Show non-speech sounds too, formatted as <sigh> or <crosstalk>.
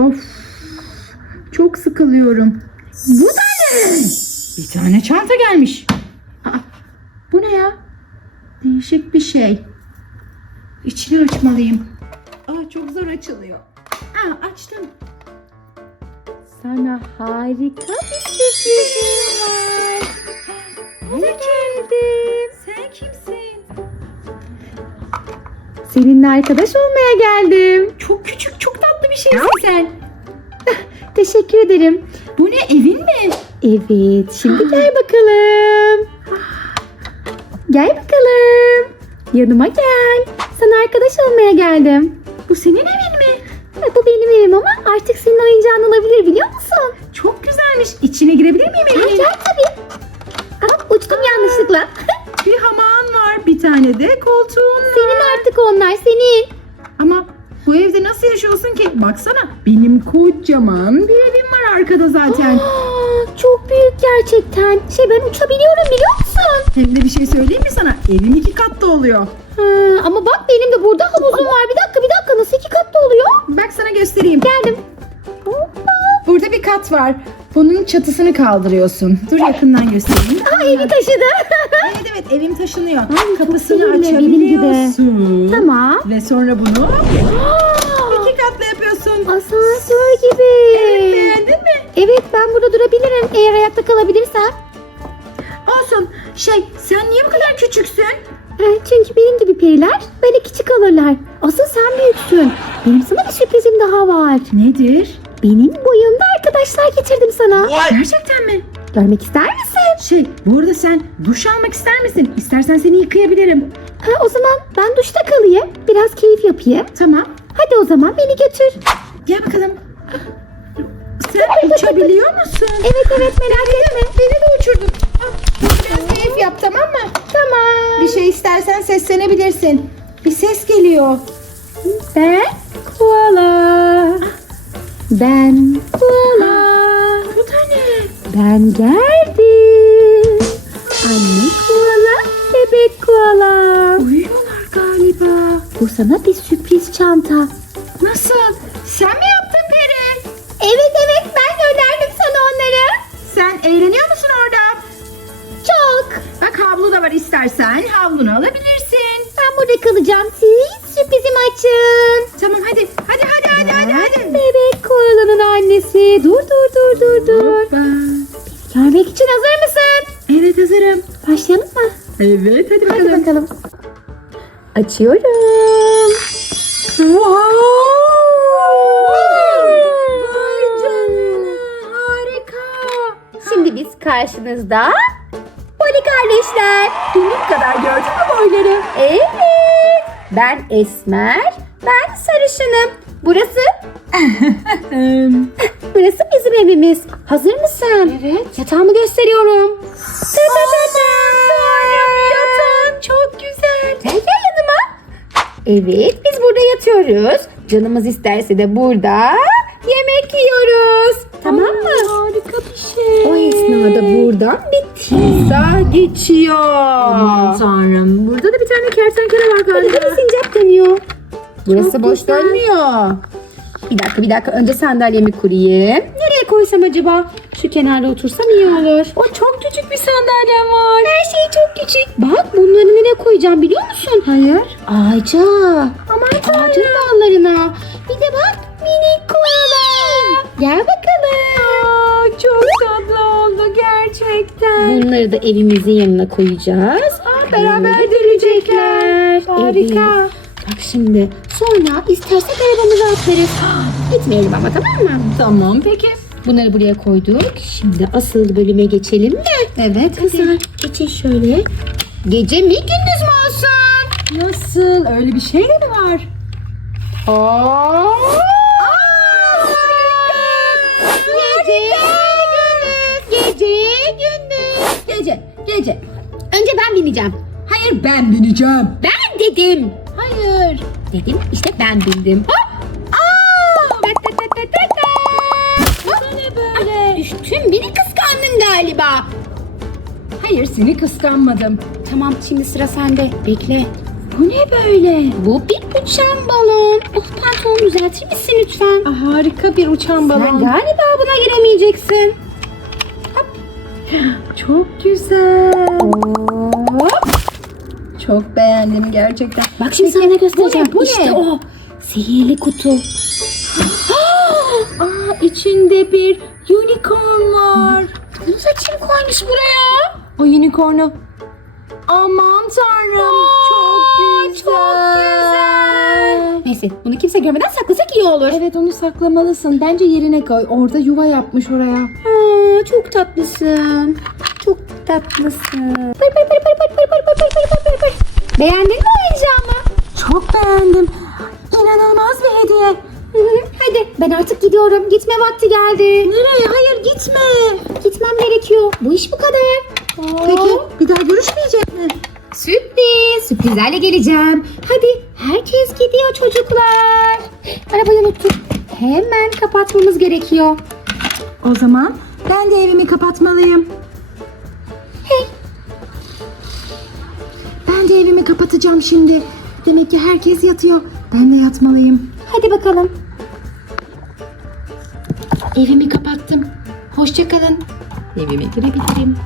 Of. Çok sıkılıyorum. Bu da ne? Bir tane çanta gelmiş. Aa, bu ne ya? Değişik bir şey. İçini açmalıyım. Aa, çok zor açılıyor. Aa, açtım. Sana harika bir sürprizim var. <gasps> Da Geldim. Sen kimsin? Seninle arkadaş olmaya geldim. Çok küçük, çok tatlı bir şeysin sen. <laughs> Teşekkür ederim. Bu ne, evin mi? Evet, şimdi gel bakalım. Gel bakalım. Yanıma gel. Sana arkadaş olmaya geldim. Bu senin evin mi? Ha, Bu benim evim ama artık senin oyuncağın olabilir biliyor musun? Çok güzelmiş. İçine girebilir miyim Gel evinin? gel tabii. Aa, uçtum yanlışlıkla. Bir hamağın var, bir tane de koltuğun var. senin artık onlar senin. Ama bu evde nasıl yaşıyorsun ki? Baksana benim kocaman bir evim var arkada zaten. <gasps> Aa, çok büyük gerçekten. Şey ben uçabiliyorum biliyor musun? Hem de bir şey söyleyeyim mi sana? Evim iki katlı oluyor. Ha, ama bak benim de burada havuzum var. Bir dakika bir dakika nasıl iki katlı oluyor? Bak sana göstereyim. Geldim. Burada bir kat var. Bunun çatısını kaldırıyorsun. Dur yakından göstereyim. Aa evi taşıdı. <laughs> Evet evet evim taşınıyor. Ay, çok Kapısını sevindim, benim gibi. açabiliyorsun. tamam. Ve sonra bunu Aa, <gasps> iki katlı yapıyorsun. asansör gibi. Beğendin mi? Evet ben burada durabilirim eğer ayakta kalabilirsem. Olsun. Şey sen niye bu kadar küçüksün? Ha, çünkü benim gibi periler böyle küçük olurlar. Asıl sen büyüksün. Benim sana bir sürprizim daha var. Nedir? Benim boyumda arkadaşlar getirdim sana. Gerçekten mi? Görmek ister misin? Şey bu arada sen duş almak ister misin? İstersen seni yıkayabilirim. Ha, o zaman ben duşta kalayım. Biraz keyif yapayım. Tamam. Hadi o zaman beni götür. Gel bakalım. Sen uçabiliyor musun? Evet evet merak etme. Beni de uçurdun. Ah, Biraz keyif yap tamam mı? Tamam. Bir şey istersen seslenebilirsin. Bir ses geliyor. Ben koala. Ben koala. Bu da ne? Ben geldim. Anne koala, bebek koala. Uyuyorlar galiba. Bu sana bir sürpriz çanta. Nasıl? Sen mi yaptın Peri? Evet evet ben gönderdim sana onları. Sen eğleniyor musun orada? Çok. Bak havlu da var istersen havlunu alabilirsin. Ben burada kalacağım. Siz sürprizimi açın. Tamam hadi. Hadi hadi hadi hadi hadi. Bebek koalanın annesi. Dur dur dur dur dur. Hoppa. Görmek için hazır mısın? Evet hazırım. Başlayalım mı? Evet hadi Hadi bakalım. bakalım. Açıyorum. Vay canına harika. Şimdi biz karşınızda Poli kardeşler. Benim kadar gördün mü boyları? Evet. Ben Esmer, ben sarışınım. Burası <laughs> burası bizim evimiz. Hazır mısın? Evet. Yatağımı gösteriyorum. Ta ta ta ta. Yatağın çok güzel. Gel gel yanıma. Evet biz burada yatıyoruz. Canımız isterse de burada yemek yiyoruz. Tamam mı? Harika bir şey. O esnada buradan bir timsah geçiyor. Aman tanrım. Burada da bir tane kertenkele var galiba. hadi sincap dönüyor. Burası boş güzel. dönmüyor. Bir dakika bir dakika önce sandalyemi kurayım. Nereye koysam acaba? Şu kenarda otursam iyi olur. O çok küçük bir sandalyem var. Her şey çok küçük. Bak bunları nereye koyacağım biliyor musun? Hayır. Ağaca. Aman Ağacın dallarına. Bir de bak minik koala. Gel bakalım. Aa, çok tatlı oldu gerçekten. Bunları da evimizin yanına koyacağız. Aa, beraber dönecekler. Harika. Evet. Bak şimdi sonra istersek arabamıza atlarız. Gitmeyelim ama tamam mı? Tamam peki. Bunları buraya koyduk. Şimdi asıl bölüme geçelim de. Evet Kızlar geçin şöyle. Gece mi gündüz mü olsun? Nasıl? Öyle bir şey de mi var? Aa! Gece gündüz. Gece gündüz. Gece gece. Önce ben bineceğim. Hayır ben bineceğim. Ben dedim. Hayır. Dedim işte ben bindim. Hop. Aa! Ta ta ta ta ta ta. Hop. Bu ne böyle? Düştün beni kıskandın galiba. Hayır seni kıskanmadım. Tamam şimdi sıra sende. Bekle. Bu ne böyle? Bu bir Uçan balon. Oh pantolonu düzeltir misin lütfen? Aa, harika bir uçan Sen balon. galiba buna giremeyeceksin. <gasps> Çok güzel. Hop. Çok beğendim gerçekten. Bak şimdi sana ne göstereceğim. Bu ne? Bu işte ne? o. Sihirli kutu. <gasps> Aa, içinde bir unicorn var. Bunu da kim koymuş buraya? O unicornu. Aman tanrım. çok güzel. Çok güzel. Neyse bunu kimse görmeden saklasak iyi olur. Evet onu saklamalısın. Bence yerine koy. Orada yuva yapmış oraya. Aa, çok tatlısın. Çok tatlısın. Pır pır pır pır pır pır pır pır pır. Beğendin mi oyuncağımı? Çok beğendim. İnanılmaz bir hediye. Hadi ben artık gidiyorum. Gitme vakti geldi. Nereye? Hayır gitme. Gitmem gerekiyor. Bu iş bu kadar. Peki bir daha görüşmeyecek mi? Sürpriz. Sürprizlerle geleceğim. Hadi herkes gidiyor çocuklar. Arabayı unuttuk. Hemen kapatmamız gerekiyor. O zaman ben de evimi kapatmalıyım. Hey. Ben de evimi kapatacağım şimdi. Demek ki herkes yatıyor. Ben de yatmalıyım. Hadi bakalım. Evimi kapattım. Hoşça kalın. Evime girebilirim.